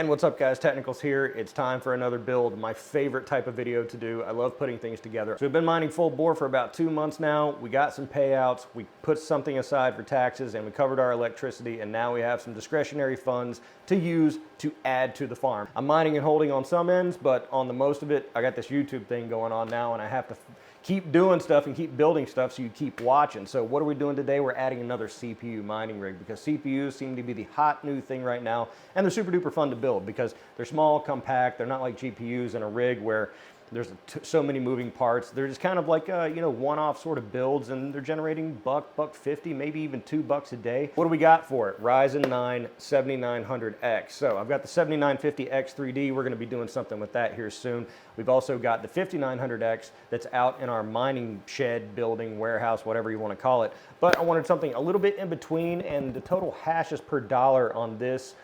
And what's up guys, Technicals here. It's time for another build, my favorite type of video to do. I love putting things together. So we've been mining full bore for about 2 months now. We got some payouts, we put something aside for taxes, and we covered our electricity, and now we have some discretionary funds to use to add to the farm. I'm mining and holding on some ends, but on the most of it, I got this YouTube thing going on now, and I have to keep doing stuff and keep building stuff so you keep watching. So what are we doing today? We're adding another CPU mining rig because CPUs seem to be the hot new thing right now, and they're super duper fun to build because they're small, compact, they're not like GPUs in a rig where there's so many moving parts. They're just kind of like one-off sort of builds, and they're generating $1.50, maybe even $2 a day. What do we got for it? Ryzen 9 7900X. So I've got the 7950X 3D. We're going to be doing something with that here soon. We've also got the 5900X that's out in our mining shed, building, warehouse, whatever you want to call it. But I wanted something a little bit in between, and the total hashes per dollar on this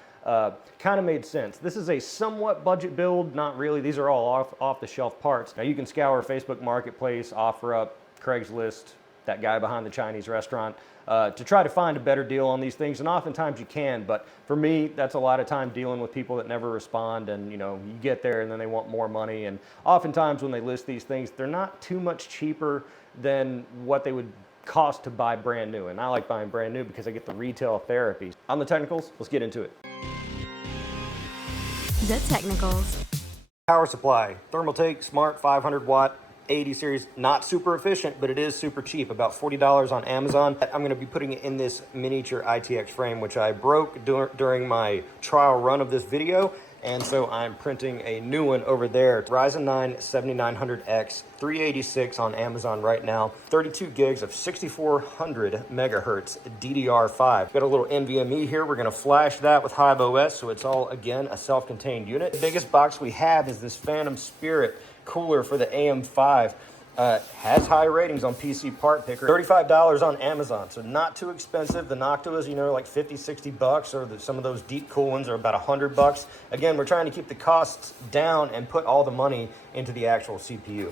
kind of made sense. This is a somewhat budget build, not really. These are all off-the-shelf parts. Now you can scour Facebook Marketplace, OfferUp, Craigslist, that guy behind the Chinese restaurant, to try to find a better deal on these things, and oftentimes you can, but for me, that's a lot of time dealing with people that never respond, and you get there and then they want more money, and oftentimes when they list these things, they're not too much cheaper than what they would cost to buy brand new, and I like buying brand new because I get the retail therapy. On the Technicals, let's get into it. The Technicals. Power supply, Thermaltake Smart 500 watt 80 series, not super efficient, but it is super cheap, about $40 on Amazon. I'm going to be putting it in this miniature ITX frame, which I broke during my trial run of this video. And so I'm printing a new one over there. Ryzen 9 7900X 386 on Amazon right now. 32 gigs of 6400 megahertz DDR5. Got a little NVMe here. We're gonna flash that with Hive OS, so it's all, again, a self-contained unit. The biggest box we have is this Phantom Spirit cooler for the AM5. Has high ratings on PC Part Picker. $35 on Amazon, so not too expensive. The Noctuas, like 50, 60 bucks, or some of those deep cool ones are about 100 bucks. Again, we're trying to keep the costs down and put all the money into the actual CPU.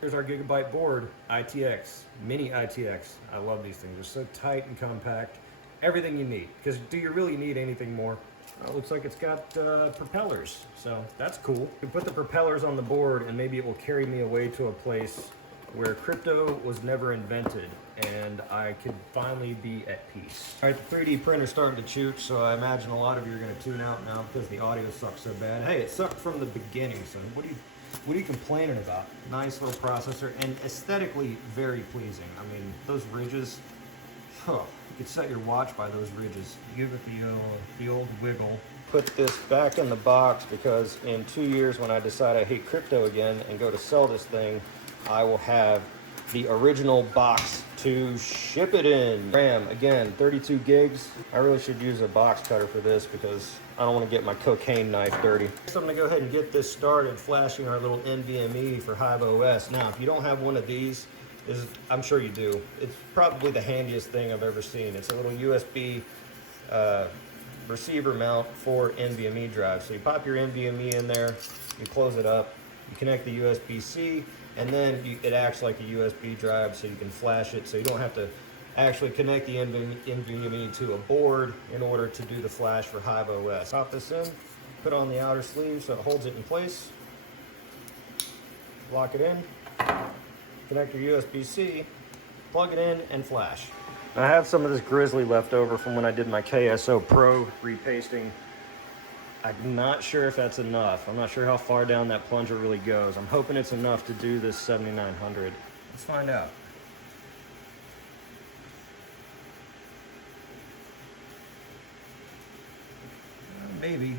Here's our gigabyte board, ITX, mini ITX. I love these things. They're so tight and compact. Everything you need, because do you really need anything more? It looks like it's got propellers, so that's cool. You can put the propellers on the board and maybe it will carry me away to a place where crypto was never invented and I could finally be at peace. All right, the 3D printer's starting to chooch, so I imagine a lot of you are gonna tune out now because the audio sucks so bad. Hey, it sucked from the beginning, so what are you complaining about? Nice little processor and aesthetically very pleasing. I mean, those ridges, you could set your watch by those ridges. Give it the old wiggle. Put this back in the box because in 2 years when I decide I hate crypto again and go to sell this thing, I will have the original box to ship it in. RAM, again, 32 gigs. I really should use a box cutter for this because I don't want to get my cocaine knife dirty. So I'm going to go ahead and get this started flashing our little NVMe for Hive OS. Now, if you don't have one of these, I'm sure you do. It's probably the handiest thing I've ever seen. It's a little USB receiver mount for NVMe drive. So you pop your NVMe in there, you close it up, you connect the USB-C, and then it acts like a USB drive so you can flash it. So you don't have to actually connect the NVMe to a board in order to do the flash for Hive OS. Pop this in, put on the outer sleeve so it holds it in place, lock it in, connect your USB-C, plug it in, and flash. I have some of this grizzly left over from when I did my KSO Pro repasting. I'm not sure if that's enough. I'm not sure how far down that plunger really goes. I'm hoping it's enough to do this 7900. Let's find out. Maybe.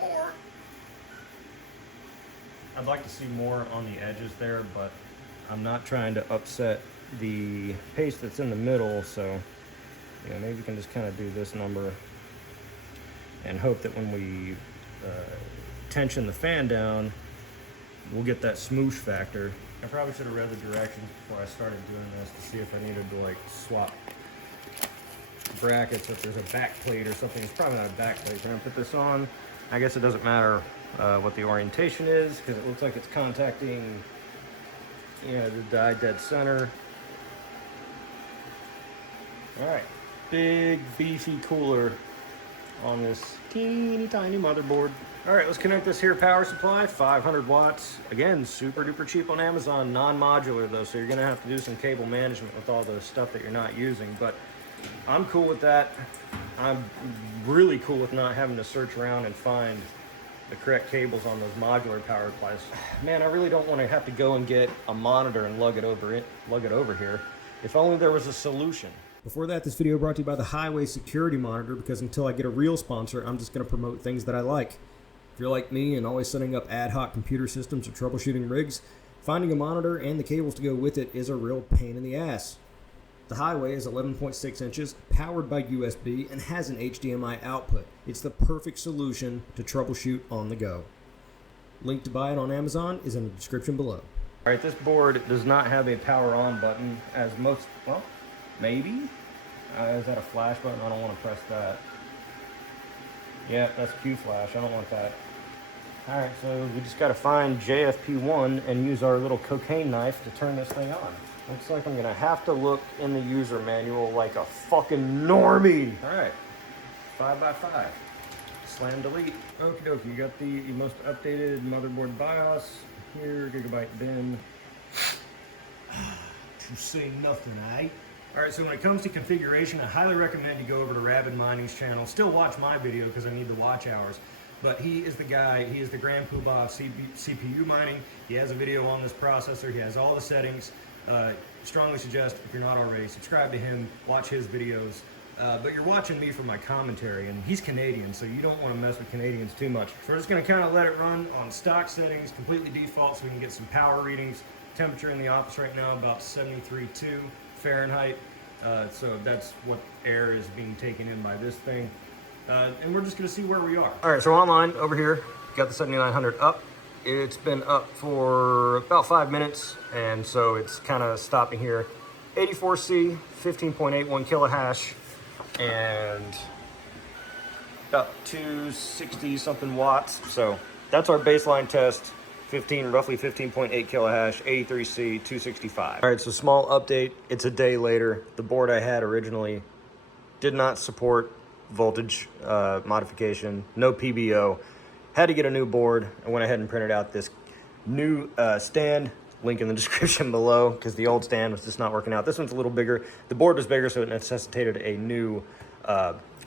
More. I'd like to see more on the edges there, but I'm not trying to upset the paste that's in the middle, so maybe we can just kind of do this number and hope that when we tension the fan down, we'll get that smoosh factor. I probably should have read the directions before I started doing this to see if I needed to swap brackets, if there's a back plate or something. It's probably not a back plate. We're gonna put this on. I guess it doesn't matter what the orientation is because it looks like it's contacting the die dead center. All right, big beefy cooler on this teeny tiny motherboard. All right, let's connect this here power supply, 500 watts. Again, super duper cheap on Amazon, non-modular though, so you're gonna have to do some cable management with all the stuff that you're not using, but I'm cool with that. I'm really cool with not having to search around and find the correct cables on those modular power supplies. Man, I really don't want to have to go and get a monitor and lug it over here. If only there was a solution. Before that, this video brought to you by the Highway Security Monitor, because until I get a real sponsor, I'm just going to promote things that I like. If you're like me and always setting up ad hoc computer systems or troubleshooting rigs, finding a monitor and the cables to go with it is a real pain in the ass. The Highway is 11.6 inches, powered by USB, and has an HDMI output. It's the perfect solution to troubleshoot on the go. Link to buy it on Amazon is in the description below. All right, this board does not have a power on button, as most, well, maybe? Is that a flash button? I don't want to press that. Yeah, that's Q flash. I don't want that. All right, so we just got to find JFP1 and use our little cocaine knife to turn this thing on. Looks like I'm going to have to look in the user manual like a fucking normie. All right, 5x5. Slam delete. Okie dokie, you got the most updated motherboard BIOS here, gigabyte bin. You say nothing, eh? All right, so when it comes to configuration, I highly recommend you go over to Rabid Mining's channel. Still watch my video because I need the watch hours. But he is the guy, he is the grand poobah of CPU mining. He has a video on this processor. He has all the settings. Strongly suggest, if you're not already, subscribe to him, watch his videos. But you're watching me for my commentary, and he's Canadian, so you don't want to mess with Canadians too much. So we're just going to kind of let it run on stock settings, completely default, so we can get some power readings. Temperature in the office right now about 73.2 Fahrenheit. So that's what air is being taken in by this thing. And we're just going to see where we are. All right, so online over here, got the 7900 up. It's been up for about 5 minutes, and so it's kind of stopping here. 84C, 15.81 kilohash, and about 260 something watts. So that's our baseline test. Roughly 15.8 kilohash, 83C, 265. All right, so small update. It's a day later. The board I had originally did not support voltage modification, no PBO. Had to get a new board. I went ahead and printed out this new stand. Link in the description below, because the old stand was just not working out. This one's a little bigger. The board was bigger, so it necessitated a new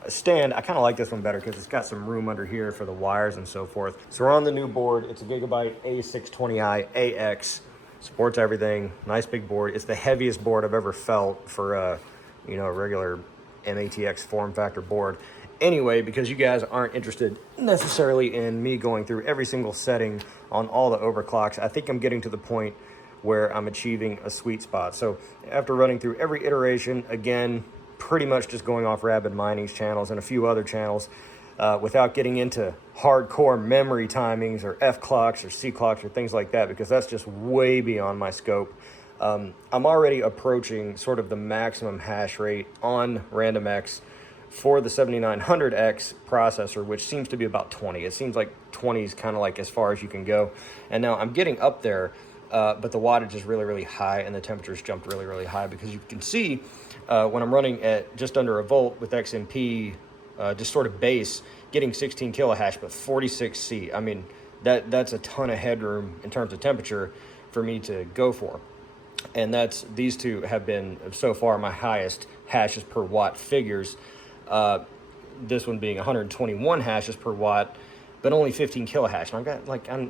stand. I kind of like this one better because it's got some room under here for the wires and so forth. So we're on the new board. It's a Gigabyte A620i AX. Supports everything. Nice big board. It's the heaviest board I've ever felt for a regular MATX form factor board. Anyway, because you guys aren't interested necessarily in me going through every single setting on all the overclocks, I think I'm getting to the point where I'm achieving a sweet spot. So after running through every iteration, again, pretty much just going off Rabid Mining's channels and a few other channels, without getting into hardcore memory timings or F clocks or C clocks or things like that, because that's just way beyond my scope. I'm already approaching sort of the maximum hash rate on RandomX for the 7900X processor, which seems to be about 20. It seems like 20 is kind of like as far as you can go. And now I'm getting up there, but the wattage is really, really high, and the temperatures jumped really, really high, because you can see when I'm running at just under a volt with XMP, just sort of base, getting 16 kilohash, but 46C. I mean, that's a ton of headroom in terms of temperature for me to go for. And these two have been so far my highest hashes per watt figures. This one being 121 hashes per watt, but only 15 kilohash. And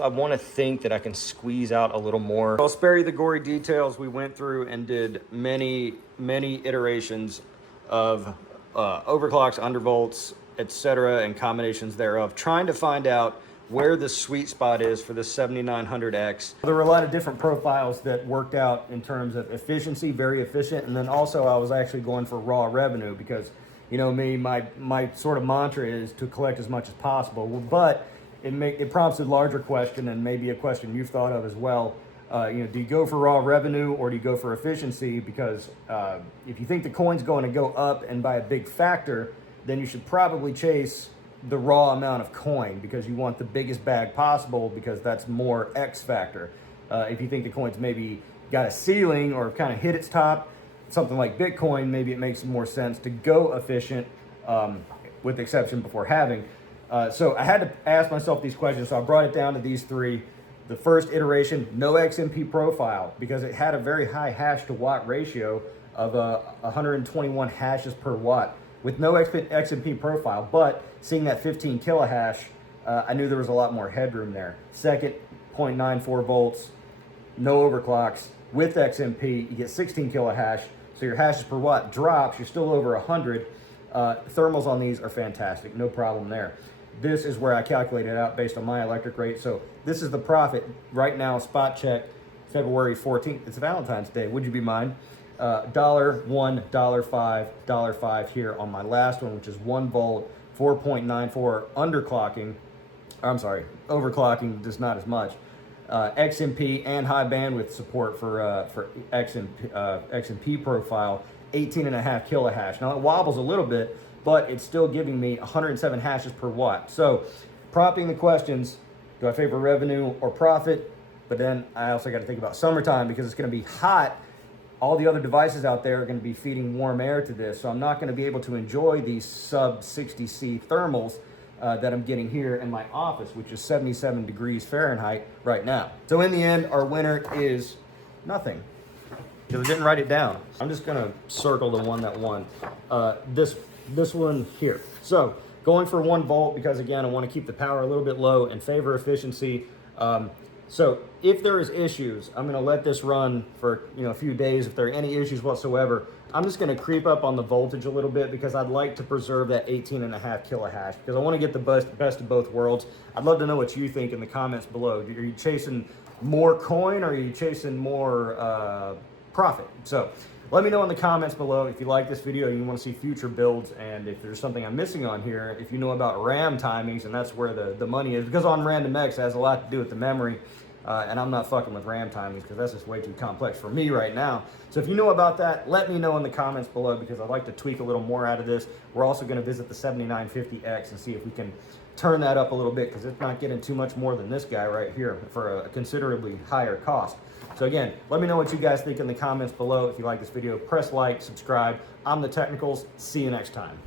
I want to think that I can squeeze out a little more. I'll spare you the gory details. We went through and did many iterations of overclocks, undervolts, etc., and combinations thereof, trying to find out where the sweet spot is for the 7900X. There were a lot of different profiles that worked out in terms of efficiency, very efficient, and then also I was actually going for raw revenue, because my sort of mantra is to collect as much as possible. But it prompts a larger question, and maybe a question you've thought of as well. Do you go for raw revenue or do you go for efficiency? Because if you think the coin's going to go up and by a big factor, then you should probably chase the raw amount of coin, because you want the biggest bag possible, because that's more X factor. If you think the coin's maybe got a ceiling or kind of hit its top, something like Bitcoin, maybe it makes more sense to go efficient with the exception before halving. So I had to ask myself these questions, so I brought it down to these three. The first iteration, no XMP profile, because it had a very high hash to watt ratio of 121 hashes per watt with no XMP profile, but seeing that 15 kilohash, I knew there was a lot more headroom there. Second, 0.94 volts, no overclocks. With XMP, you get 16 kilohash, so your hashes per watt drops, you're still over 100. Thermals on these are fantastic, no problem there. This is where I calculated out based on my electric rate. So this is the profit right now, spot check, February 14th. It's Valentine's Day, would you be mine? $1, $5, $5 here on my last one, which is 1 volt, 4.94 underclocking. I'm sorry, overclocking, just not as much. XMP and high bandwidth support for XMP profile, 18.5 kilohash. Now it wobbles a little bit, but it's still giving me 107 hashes per watt. So prompting the questions, do I favor revenue or profit? But then I also got to think about summertime because it's going to be hot. All the other devices out there are going to be feeding warm air to this. So I'm not going to be able to enjoy these sub 60C thermals that I'm getting here in my office, which is 77 degrees Fahrenheit right now. So in the end, our winner is nothing, because I didn't write it down. I'm just gonna circle the one that won. This one here. So going for 1 volt, because again, I want to keep the power a little bit low and favor efficiency. So if there is issues, I'm gonna let this run for a few days. If there are any issues whatsoever, I'm just gonna creep up on the voltage a little bit because I'd like to preserve that 18.5 kilohash because I want to get the best of both worlds. I'd love to know what you think in the comments below. Are you chasing more coin or are you chasing more profit? So let me know in the comments below if you like this video and you want to see future builds, and if there's something I'm missing on here, if you know about RAM timings, and that's where the money is, because on RandomX it has a lot to do with the memory, and I'm not fucking with RAM timings because that's just way too complex for me right now. So if you know about that, let me know in the comments below because I'd like to tweak a little more out of this. We're also going to visit the 7950X and see if we can turn that up a little bit because it's not getting too much more than this guy right here for a considerably higher cost. So again, let me know what you guys think in the comments below. If you like this video, press like, subscribe. I'm TheTechnicals. See you next time.